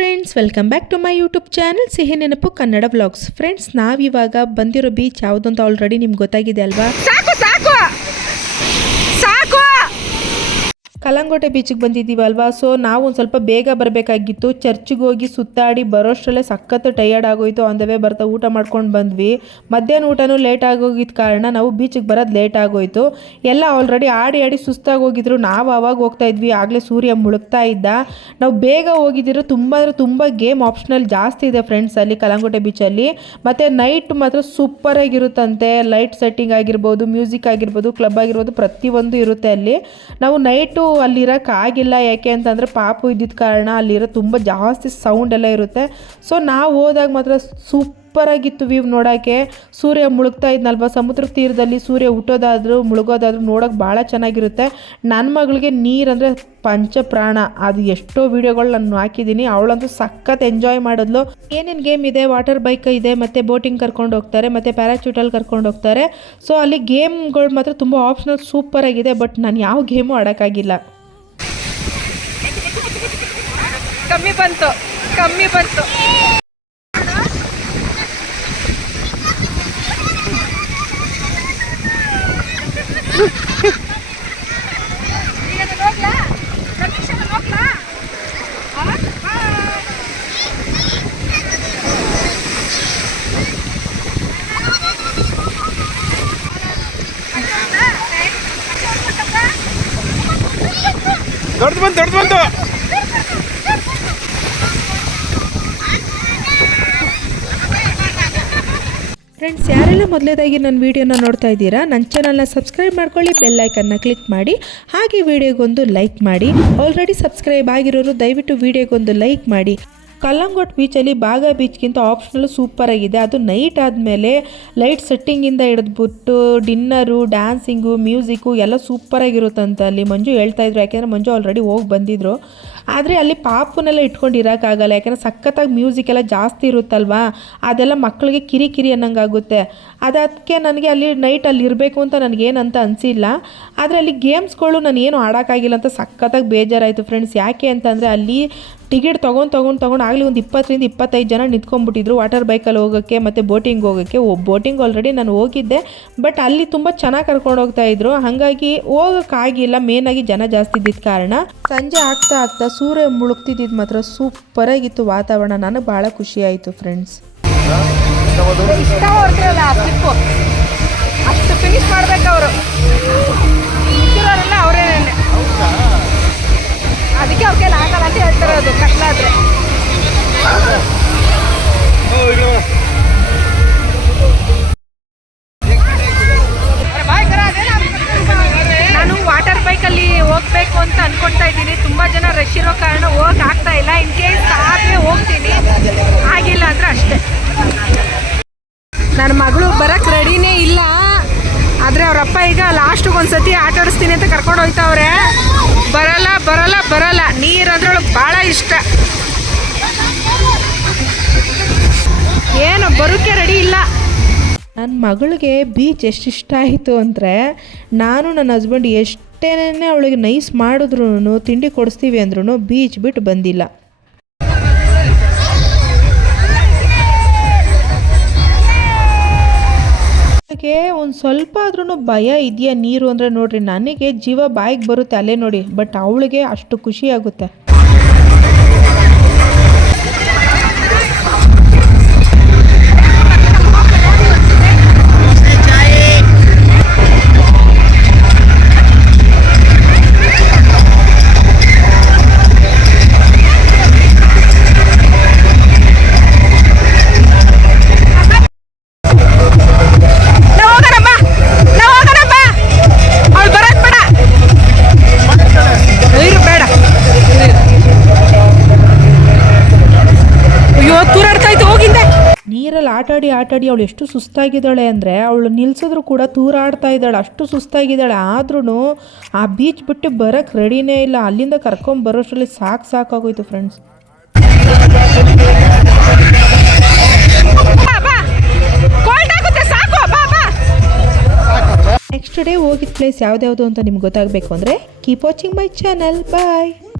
Friends, welcome back to my YouTube channel ಸಿಹಿ ನೆನಪು Kannada vlogs. Friends, ನಾವಿವಾಗ ಬಂದಿರೋ ಬೀಚ್ ಯಾವುದು ಅಂತ ಆಲ್ರೆಡಿ ನಿಮ್ಗೆ ಗೊತ್ತಾಗಿದೆ ಅಲ್ವಾ? ಕಲ್ಲಂಗೋಟೆ ಬೀಚಿಗೆ ಬಂದಿದ್ದೀವಲ್ವಾ. ಸೊ ನಾವು ಒಂದು ಸ್ವಲ್ಪ ಬೇಗ ಬರಬೇಕಾಗಿತ್ತು. ಚರ್ಚಿಗೆ ಹೋಗಿ ಸುತ್ತಾಡಿ ಬರೋಷ್ಟರಲ್ಲೇ ಸಖತ್ ಟಯರ್ಡ್ ಆಗೋಯ್ತು. ಆನ್ ದ ವೇ ಬರ್ತಾ ಊಟ ಮಾಡ್ಕೊಂಡು ಬಂದ್ವಿ. ಮಧ್ಯಾಹ್ನ ಊಟನೂ ಲೇಟ್ ಆಗೋಗಿದ್ದ ಕಾರಣ ನಾವು ಬೀಚಿಗೆ ಬರೋದು ಲೇಟ್ ಆಗೋಯ್ತು. ಎಲ್ಲ ಆಲ್ರೆಡಿ ಆಡಿ ಸುಸ್ತಾಗಿ ಹೋಗಿದ್ರು. ನಾವು ಆವಾಗ ಹೋಗ್ತಾ ಇದ್ವಿ, ಆಗಲೇ ಸೂರ್ಯ ಮುಳುಗ್ತಾ ಇದ್ದ. ನಾವು ಬೇಗ ಹೋಗಿದ್ದೀರೋ ತುಂಬ ಗೇಮ್ ಆಪ್ಷನಲ್ ಜಾಸ್ತಿ ಇದೆ ಫ್ರೆಂಡ್ಸ್ ಅಲ್ಲಿ ಕಲ್ಲಂಗೋಟೆ ಬೀಚಲ್ಲಿ. ಮತ್ತು ನೈಟ್ ಮಾತ್ರ ಸೂಪರಾಗಿರುತ್ತಂತೆ. ಲೈಟ್ ಸೆಟ್ಟಿಂಗ್ ಆಗಿರ್ಬೋದು, ಮ್ಯೂಸಿಕ್ ಆಗಿರ್ಬೋದು, ಕ್ಲಬ್ ಆಗಿರ್ಬೋದು, ಪ್ರತಿಯೊಂದು ಇರುತ್ತೆ ಅಲ್ಲಿ. ನಾವು ನೈಟು ಅಲ್ಲಿರೋಕ್ಕಾಗಿಲ್ಲ. ಯಾಕೆ ಅಂತಂದರೆ ಪಾಪು ಇದ್ದಿದ್ದ ಕಾರಣ ಅಲ್ಲಿರೋ ತುಂಬ ಜಾಸ್ತಿ ಸೌಂಡ್ ಎಲ್ಲ ಇರುತ್ತೆ. ಸೊ ನಾವು ಹೋದಾಗ ಮಾತ್ರ ಸೂಪರಾಗಿತ್ತು ವ್ಯೂ ನೋಡೋಕ್ಕೆ. ಸೂರ್ಯ ಮುಳುಗ್ತಾ ಇದ್ನಲ್ವ, ಸಮುದ್ರ ತೀರದಲ್ಲಿ ಸೂರ್ಯ ಹುಟ್ಟೋದಾದರೂ ಮುಳುಗೋದಾದರೂ ನೋಡೋಕೆ ಭಾಳ ಚೆನ್ನಾಗಿರುತ್ತೆ. ನನ್ನ ಮಗಳಿಗೆ ನೀರಂದರೆ ಪಂಚಪ್ರಾಣ. ಅದು ಎಷ್ಟೋ ವೀಡಿಯೋಗಳು ನಾನು ಹಾಕಿದ್ದೀನಿ. ಅವಳಂತೂ ಸಖತ್ ಎಂಜಾಯ್ ಮಾಡಿದ್ಲು. ಏನೇನು ಗೇಮ್ ಇದೆ, ವಾಟರ್ ಬೈಕ್ ಇದೆ, ಮತ್ತು ಬೋಟಿಂಗ್ ಕರ್ಕೊಂಡು ಹೋಗ್ತಾರೆ, ಮತ್ತು ಪ್ಯಾರಾಚೂಟಲ್ಲಿ ಕರ್ಕೊಂಡು ಹೋಗ್ತಾರೆ. ಸೊ ಅಲ್ಲಿ ಗೇಮ್ಗಳು ಮಾತ್ರ ತುಂಬ ಆಪ್ಷನಲ್ ಸೂಪರಾಗಿದೆ. ಬಟ್ ನಾನು ಯಾವ ಗೇಮು ಆಡೋಕ್ಕಾಗಿಲ್ಲ. ಕಮ್ಮಿ ಬಂತು ದೊಡ್ಡದು ಬಂತು. ಫ್ರೆಂಡ್ಸ್, ಯಾರೆಲ್ಲ ಮೊದಲೇದಾಗಿ ನನ್ನ ವೀಡಿಯೋನ ನೋಡ್ತಾ ಇದ್ದೀರಾ, ನನ್ನ ಚಾನಲ್ನ ಸಬ್ಸ್ಕ್ರೈಬ್ ಮಾಡ್ಕೊಳ್ಳಿ, ಬೆಲ್ ಐಕನ್ನ ಕ್ಲಿಕ್ ಮಾಡಿ, ಹಾಗೆ ವಿಡಿಯೋಗೊಂದು ಲೈಕ್ ಮಾಡಿ. ಆಲ್ರೆಡಿ ಸಬ್ಸ್ಕ್ರೈಬ್ ಆಗಿರೋರು ದಯವಿಟ್ಟು ವಿಡಿಯೋಗೊಂದು ಲೈಕ್ ಮಾಡಿ. ಕಲ್ಲಂಗೋಟ್ ಬೀಚಲ್ಲಿ ಬಾಗ ಬೀಚ್ಗಿಂತ ಆಪ್ಷನಲ್ ಸೂಪರಾಗಿದೆ. ಅದು ನೈಟ್ ಆದಮೇಲೆ ಲೈಟ್ ಸೆಟ್ಟಿಂಗಿಂದ ಹಿಡಿದ್ಬಿಟ್ಟು ಡಿನ್ನರು, ಡ್ಯಾನ್ಸಿಂಗು, ಮ್ಯೂಸಿಕ್ಕು ಎಲ್ಲ ಸೂಪರಾಗಿರುತ್ತಂತ ಅಲ್ಲಿ. ಮಂಜು ಹೇಳ್ತಾಯಿದ್ರು, ಯಾಕೆಂದರೆ ಮಂಜು ಆಲ್ರೆಡಿ ಹೋಗಿ ಬಂದಿದ್ರು. ಆದರೆ ಅಲ್ಲಿ ಪಾಪುನೆಲ್ಲ ಇಟ್ಕೊಂಡು ಇರೋಕ್ಕಾಗಲ್ಲ. ಯಾಕೆಂದರೆ ಸಖತ್ತಾಗಿ ಮ್ಯೂಸಿಕ್ ಎಲ್ಲ ಜಾಸ್ತಿ ಇರುತ್ತಲ್ವಾ, ಅದೆಲ್ಲ ಮಕ್ಕಳಿಗೆ ಕಿರಿಕಿರಿ ಅನ್ನಂಗಾಗುತ್ತೆ. ಅದಕ್ಕೆ ನನಗೆ ಅಲ್ಲಿ ನೈಟ್ ಅಲ್ಲಿ ಇರಬೇಕು ಅಂತ ನನಗೇನಂತ ಅನಿಸಿಲ್ಲ. ಆದರೆ ಅಲ್ಲಿ ಗೇಮ್ಸ್ಗಳು ನಾನು ಏನು ಆಡೋಕ್ಕಾಗಿಲ್ಲ ಅಂತ ಸಖತ್ತಾಗಿ ಬೇಜಾರಾಯಿತು ಫ್ರೆಂಡ್ಸ್. ಯಾಕೆ ಅಂತಂದರೆ ಅಲ್ಲಿ ಟಿಕೆಟ್ ತೊಗೊಂಡು ಆಗಲಿ ಒಂದು 20-25 ಜನ ನಿಂತ್ಕೊಂಡ್ಬಿಟ್ಟಿದ್ರು ವಾಟರ್ ಬೈಕಲ್ಲಿ ಹೋಗೋಕ್ಕೆ ಮತ್ತು ಬೋಟಿಂಗ್ ಹೋಗೋಕ್ಕೆ. ಬೋಟಿಂಗ್ ಆಲ್ರೆಡಿ ನಾನು ಹೋಗಿದ್ದೆ, ಬಟ್ ಅಲ್ಲಿ ತುಂಬ ಚೆನ್ನಾಗಿ ಕರ್ಕೊಂಡು ಹೋಗ್ತಾಯಿದ್ರು. ಹಾಗಾಗಿ ಹೋಗೋಕ್ಕಾಗಿಲ್ಲ, ಮೇನಾಗಿ ಜನ ಜಾಸ್ತಿ ಇದ್ದಿದ್ದ ಕಾರಣ. ಸಂಜೆ ಆಗ್ತಾ ಸೂರ್ಯ ಮುಳುಗ್ತಿದ್ದಿದ್ದು ಮಾತ್ರ ಸೂಪರಾಗಿತ್ತು ವಾತಾವರಣ. ನನಗೆ ಭಾಳ ಖುಷಿ ಆಯಿತು ಫ್ರೆಂಡ್ಸ್. ಅಷ್ಟು ಫಿನಿಶ್ ಮಾಡ್ಬೇಕು ಅವರು. ಅವರೇನೆ, ಅದಕ್ಕೆ ಅವ್ರ ಕೈಲಿ ಆಗಲ್ಲ ಅಂತ ಹೇಳ್ತಾರೆ. ಅದು ಕಟ್ಲಾದ್ರೆ ನಾನು ವಾಟರ್ ಬೈಕಲ್ಲಿ ಹೋಗ್ಬೇಕು ಅಂತ ಅನ್ಕೊಳ್ತಾ ಇದ್ದೀನಿ. ತುಂಬ ಜನ ರಶ್ ಇರೋ ಕಾರಣ ಹೋಗಕ್ಕೆ ಆಗ್ತಾ ಇಲ್ಲ. ಇನ್ ಕೇಸ್ ಆದರೆ ಹೋಗ್ತೀನಿ, ಆಗಿಲ್ಲ ಅಂದ್ರೆ ಅಷ್ಟೇ. ನನ್ನ ಮಗಳು ಬರಕ್ಕೆ ರೆಡಿನೇ ಇಲ್ಲ. ಆದರೆ ಅವರಪ್ಪ ಈಗ ಲಾಸ್ಟಿಗೆ ಒಂದ್ಸತಿ ಆಟ ಆಡಿಸ್ತೀನಿ ಅಂತ ಕರ್ಕೊಂಡು ಹೋಗ್ತಾವ್ರೆ. ಬರಲ್ಲ. ನೀರಂದ್ರೆ ಅವಳಿಗೆ ಭಾಳ ಇಷ್ಟ. ಏನು ಬರೋಕ್ಕೆ ರೆಡಿ ಇಲ್ಲ. ನನ್ನ ಮಗಳಿಗೆ ಬೀಚ್ ಎಷ್ಟು ಇಷ್ಟ ಆಯಿತು ಅಂದರೆ, ನಾನು ನನ್ನ ಹಸ್ಬೆಂಡ್ ಎಷ್ಟೇನೇ ಅವಳಿಗೆ ನೈಸ್ ಮಾಡಿದ್ರು, ತಿಂಡಿ ಕೊಡಿಸ್ತೀವಿ ಅಂದ್ರೂ ಬೀಚ್ ಬಿಟ್ಟು ಬಂದಿಲ್ಲ. ನನಗೆ ಒಂದು ಸ್ವಲ್ಪ ಆದ್ರೂ ಭಯ ಇದೆಯಾ ನೀರು ಅಂದರೆ ನೋಡ್ರಿ, ನನಗೆ ಜೀವ ಬಾಯಿಗೆ ಬರುತ್ತೆ ಅಲ್ಲೇ ನೋಡಿ. ಬಟ್ ಅವಳಿಗೆ ಅಷ್ಟು ಖುಷಿ ಆಗುತ್ತೆ. ನೀರಲ್ಲಿ ಆಟಾಡಿ ಅವಳು ಎಷ್ಟು ಸುಸ್ತಾಗಿದ್ದಾಳೆ ಅಂದರೆ, ಅವಳು ನಿಲ್ಸಿದ್ರು ಕೂಡ ತೂರಾಡ್ತಾ ಇದ್ದಾಳೆ, ಅಷ್ಟು ಸುಸ್ತಾಗಿದ್ದಾಳೆ. ಆದ್ರೂ ಆ ಬೀಚ್ ಬಿಟ್ಟು ಬರೋಕ್ಕೆ ರೆಡಿನೇ ಇಲ್ಲ. ಅಲ್ಲಿಂದ ಕರ್ಕೊಂಡು ಬರೋಷ್ಟರಲ್ಲಿ ಸಾಕಾಗೋಯ್ತು ಫ್ರೆಂಡ್ಸ್. ನೆಕ್ಸ್ಟ್ ಡೇ ಹೋಗಿದ್ದ ಪ್ಲೇಸ್ ಯಾವ್ದ್ಯಾವುದು ಅಂತ ನಿಮ್ಗೆ ಗೊತ್ತಾಗಬೇಕು ಅಂದರೆ keep watching my channel. Bye.